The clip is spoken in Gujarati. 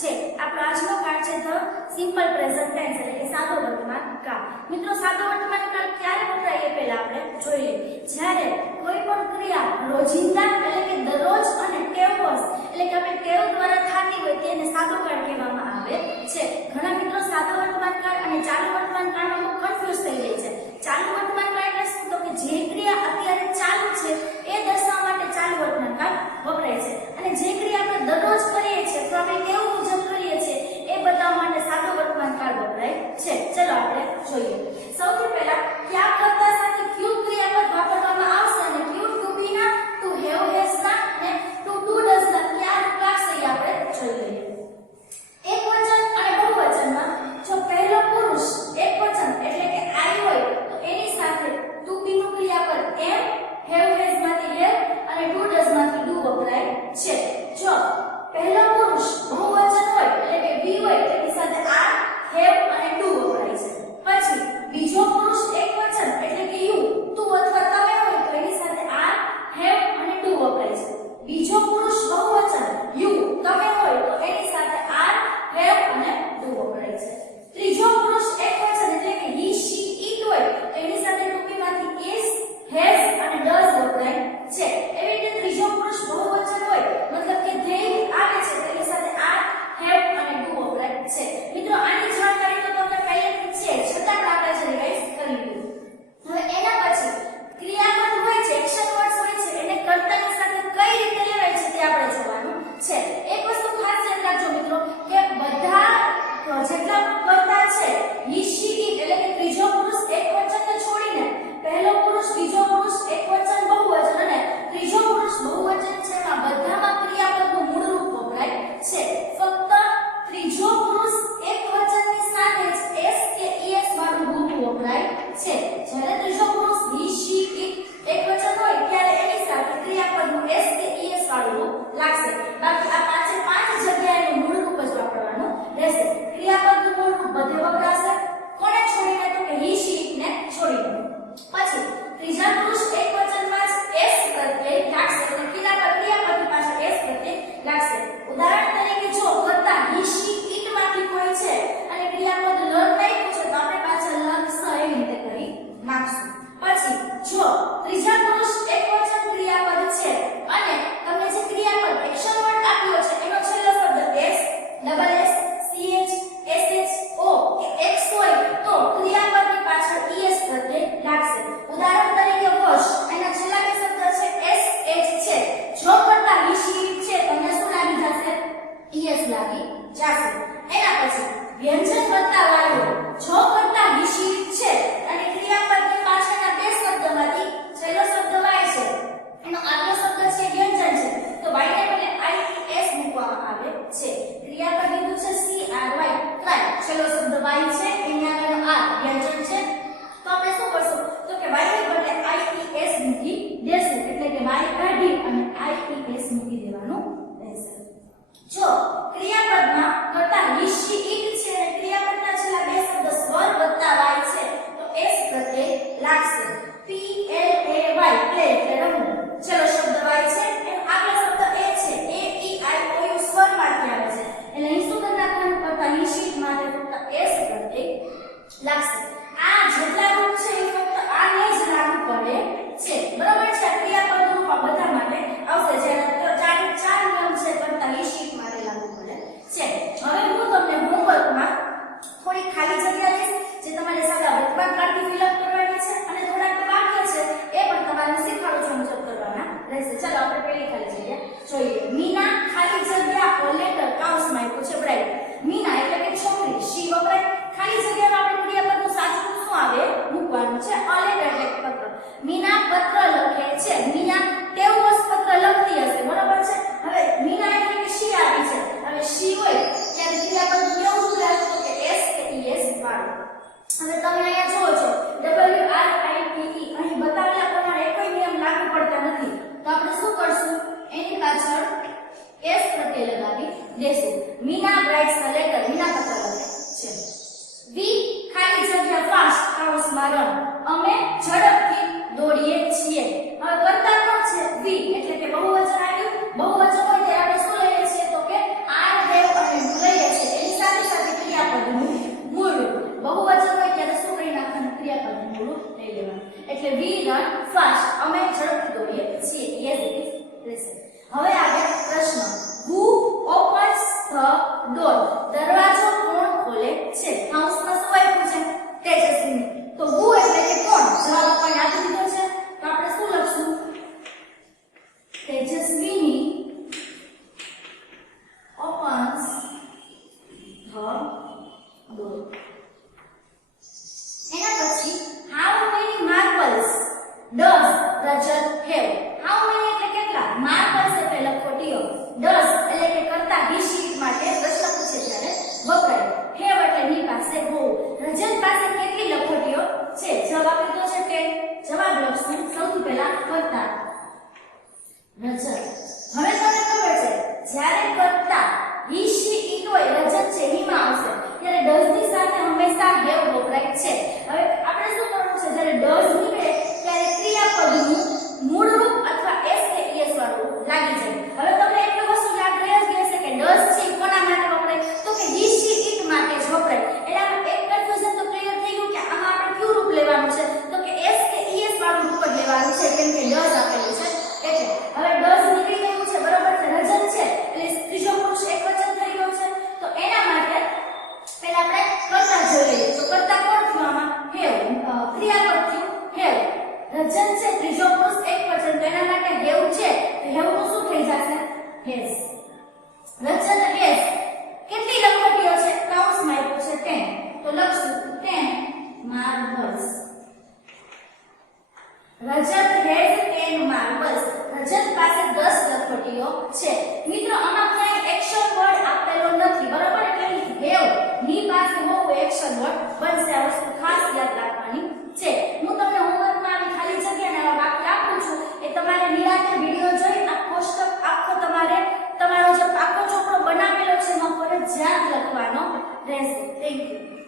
છે. આપણો આજનો પાઠ છે ધ સિમ્પલ પ્રેઝન્ટ ટેન્સ એટલે કે સાદો વર્તમાન કાળ. મિત્રો સાદો વર્તમાન કાળ ક્યારે વપરાય એ પહેલા આપણે જોઈ લઈએ. જ્યારે કોઈ પણ ક્રિયા રોજિંદા એટલે કે દરરોજ અને ટેવવશ એટલે કે આપણે ટેવ દ્વારા થતી હોય તેને સાદો કાળ કહેવામાં આવે છે. ઘણા મિત્રો સાદો વર્તમાન કાળ અને ચાલુ વર્તમાન કાળમાં કન્ફ્યુઝ થઈ જાય છે. ચાલુ વર્તમાન કાળ એટલે શું? તો કે જે ક્રિયા અત્યારે ચાલુ છે એ દર્શાવવા માટે ચાલુ વર્તમાન કાળ વપરાય છે અને જે ક્રિયા આપણે દરરોજ કરીએ છીએ તો આપણે કેવું મુજબ કરીએ છીએ એ બતાવવા માટે સાદો વર્તમાન કાળ વપરાય છે. ચલો આપણે જોઈએ. સૌથી પહેલા ક્યાં કરતા સાથે ક્યુ ક્રિયાપદ વાપરવામાં આવશે અને ક્યુ ટુ બી ના ટુ હેવ હેઝ ના અને ટુ ડુ ડઝ ના ક્યાં રૂપ લાગશે એ આપણે જોઈ લઈએ. એકવચન અને બહુવચનમાં જો પહેલો પુરુષ એકવચન એટલે કે આઈ હોય તો એની સાથે ટુ બી નું ક્રિયાપદ એમ, હેવ હેઝ માંથી હેવ અને ડુ ડઝ માંથી ડુ વપરાય છે. જો પહેલો પુરુષ બહુવચન હોય એટલે કે વી હોય તેની સાથે આર, હેવ અને ડુ વપરાય છે. પછી બીજો પુરુષ એકવચન એટલે કે યુ, તું અથવા તમે હોય તો એની સાથે આર, હેવ અને ડુ વપરાય છે. બીજો પુરુષ બહુવચન યુ, તમે હોય તો એની સાથે આર, હેવ અને ડુ વપરાય છે. ત્રીજો પુરુષ એકવચન એટલે કે હી, શી, ઇટ હોય તો એની સાથે ટુ બી માંથી ઇઝ, હેઝ અને ડઝ વપરાય છે. એવી રીતે ત્રીજો પુરુષ બહુવચન હોય મતલબ કે ધે આવે છે તો એની સાથે આર, હેવ અને ડુ વપરાય છે. મિત્રો આની જાણકારી તો તમને પહેલેથી છે છતાં પણ આપણે છે રિવાઇઝ કરી લઈએ. હવે એના પછી ક્રિયાપદ હોય છે, એક્શન વર્ડ્સ હોય છે એને કર્તાની સાથે કઈ રીતે લેવાય છે તે આપણે જોવાનું છે. એક વસ્તુ ખાસ યાદ રાખજો મિત્રો કે બધા જેટલા કર્તા છે હી, શી, ઇટ એટલે કે ત્રીજો પુરુષ એકવચનને છોડીને પહેલો પુરુષ, બીજો પુરુષ એકવચન, બહુવચન અને ત્રીજો પુરુષ બહુવચન છે એમાં બધામાં ક્રિયાપદનું મૂળ રૂપ વપરાય છે. ફક્ત ત્રીજો પુરુષ એકવચનની સાથે જ એસ કે ઈએસ વાળું રૂપ વપરાય છે. જ્યારે ત્રીજો પુરુષ હી, શી, ઇટ એકવચન હોય ત્યારે એની સાથે ક્રિયાપદનું એસ કે ઈએસ વાળું રૂપ લાગશે. બાકી આ પાંચે પાંચ જગ્યાએ એનું મૂળ રૂપ જ વાપરવાનું રહેશે. ક્રિયાપદનું મૂળ રૂપ બધે વપરાશે. કોને છોડીને? તો કે હી, શી, ઇટ ને છોડીને. પછી ત્રીજા પુરુષ એકવચનમાં જ એસ પ્રત્યય લાગશે અને ક્રિયાપદની પાછળ એસ પ્રત્યય લાગશે. ઉદાહરણ તરીકે જો કર્તા હી, શી, ઇટ માંથી કોઈ છે અને ક્રિયાપદ લર્ન નાખ્યું છે તો આપણે પાછળ લર્ન સ એવી રીતે કરી નાખશું. પછી જો ત્રીજા પુરુષ એકવચન ક્રિયાપદ છે અને તમને જે ક્રિયાપદ એક્શન વર્ડ આપ્યો છે એનો છેલ્લો શબ્દ S, double S, CH, SH, O કે એક્સ હોય તો ક્રિયાપદની પાછળ ઈએસ પ્રત્યય લાગશે. ઉદાહરણ તરીકે વોશ એના છેલ્લા બે શબ્દ છે એસ, એચ છે. જો કરતા હી, શી, ઇટ છે તમને શું લાગી જશે? ઈએસ લાગી જશે. એના પછી વ્યંજન વત્તા વાયુ જો કરતા હી, શી, ઇટ છે અને ક્રિયાપદની પાછળના બે શબ્દમાંથી છેલ્લો શબ્દ વાય છે એનો આગલો શબ્દ છે વ્યંજન છે તો વાય ને બદલે આઈ એસ મૂકવામાં આવે છે. ક્રિયાપદ લીધું છે સી આર વાય ટ્રાય, છેલ્લો શબ્દ વાય છે અહીંયા આગળ આર વ્યંજન છે તો આપણે શું કરશું તો કે વાય ને બદલે આઈ એસ મૂકી દેશું એટલે કે વાય કાઢી અને આઈ એસ મૂકી દેવાનું રહેશે. જો ક્રિયાપદમાં કરતા હી, શી, ઇટ છે અને ક્રિયાપદના છેલ્લા બે શબ્દ સ્વર વત્તા વાય છે તો એસ પ્રત્યય લાગશે. P L A Y play એટલે રમવું, ચલો શબ્દ વાય છે એમ આગલો શબ્દ એ છે એ ઈ આઈ ઓ યુ સ્વરમાંથી આવે છે એટલે અહીં શું કરવાનું કરતા હી, શી, ઇટ માટે ફક્ત એસ પ્રત્યય લાગશે. આ જેટલા રૂપ છે એ ફક્ત આને જ લાગુ પડે છે. બરાબર છે? ક્રિયાપદ રૂપ આ બધા માટે આવશે જ્યારે ચાર નિયમ છે કરતા હી, શી, ઇટ માટે લાગુ પડે છે. હવે હું તમને હોમવર્કમાં થોડી ખાલી જગ્યા લઈશ જે તમારે સાદા વર્તમાન કાળથી ફિલઅપ કરવાની છે અને થોડાક વાક્ય છે એ પણ તમારે શીખવાડું છું મુજબ કરવાના રહેશે. ચાલો આપણે પહેલી ખાલી જગ્યા જોઈએ. મીના ખાલી જગ્યા ઓ લેટર કાઉન્સમાં આપ્યું છે બ્રાઇટ. મીના એટલે કે છોકરી, શી વપરાય. ખાલી જગ્યામાં આપણે ક્રિયાપદનું સાચું રૂપ શું આવે મૂકવાનું છે? અ લેટર એટલે પત્ર. મીના પત્ર લખે છે. મીના ટેવવશ પત્ર લખતી હશે. બરાબર છે? હવે મીના એટલે કે શી આવી છે. હવે શી હોય ત્યારે ક્રિયાપદ કેવું રૂપ લાગે તો કે એસ કે ઈએસ વાળું. હવે તમે અહીંયા જુઓ છો W R I T E અહીં બતાવ્યા પ્રમાણે કોઈ નિયમ લાગુ પડતા નથી તો આપણે શું કરશું એની પાછળ એસ પ્રત્યય લગાવી દેશું. Meena writes a letter, Meena પત્ર લખે છે. વી ખાલી જગ્યા ફાસ્ટ કાઉન્સમાં રન, અમે ઝડપથી દોડીએ છીએ. હવે કરતા કોણ છે? વી એટલે કે બહુવચન આવ્યું. બહુવચન હોય ત્યારે આપણે શું લઈએ છીએ તો કે આર, હેવ અને ડુ run fast. અમે ઝડપથી દોડીએ છીએ. Yes it is. Listen. હવે આગળ પ્રશ્ન. Who opens the door? દરવાજો કોણ ખોલે છે? કૌંસમાં શું આપ્યું છે? તેજસ્વીની. તો who એટલે કે કોણ? જવાબ આપણને આપી દીધો છે. તો આપણે શું લખશું? તેજસ્વીની opens the door. એના પછી how many marbles does Rajat have? How many એટલે કેટલા? Marbles એટલે લખોટીઓ. does એટલે કે કરતા ही શીટ માટે પ્રશ્ન પૂછે ત્યારે વપરાય. have એટલે ની પાસે હોવું. રજત પાસે કેટલી લખોટીઓ છે? જવાબ આપી દીધો છે 10. જવાબ લખશું સૌથી પહેલા કરતા રજત. હવે તમને ખબર છે જ્યારે કરતા ही she it હોય રજત છે હીમાં આવશે ત્યારે does ની સાથે હંમેશા have વપરાય છે. હવે આપણે શું કરવું છે? જ્યારે does નીકળે ત્યારે ક્રિયાપદનું મૂળ રૂપ અથવા s કે es વાળું લાગી જાય. હવે તમને એટલું વસ્તુ યાદ રહે જ હશે કે does છે કોના માટે વપરાય? તો કે he she it માટે જ વપરાય. એટલે એક કન્ફ્યુઝન તો ક્લિયર થઈ ગયું કે આમાં આપણે કયું રૂપ લેવાનું છે? તો કે s કે es વાળું રૂપ જ લેવાનું છે કેમ કે does આપેલું છે એટલે. હવે does નીકળી ગયું છે બરોબર છે. રજત છે એટલે ત્રીજો પુરુષ એકવચન થઈ ગયો છે. તો એના માટે પહેલા આપણે કરતા જોઈ લઈએ. તો કરતા કોણ થયું આમાં? have. ક્રિયાપદ થયું have. રજત છે ત્રીજો પુરુષ એકવચન તો એના માટે have છે. તો have નું શું થઈ જશે? has. Rajat has. કેટલી લખોટીઓ છે? કૌંસમાં આપ્યું છે 10. તો લખશું 10 marbles. Rajat has 10 marbles. રજત પાસે 10 લખોટીઓ છે. મિત્રો આમાં ક્યાંય એક્શન વર્ડ આપેલો નથી બરોબર એટલે have ની પાસે હોવું એક્શન વર્ડ બનશે. આ વસ્તુ ખાસ યાદ રાખવાની છે. હું તમને હોમવર્કમાં આવી ખાલી જગ્યાને આવા વાક્ય આપું છું એ તમારે નિરાંતે વિડિયો જોઈ આ કોષ્ટક આખો તમારો જે આખો ચોપડો બનાવેલો છે એમાં ફરજિયાત લખવાનો રહેશે. Thank you.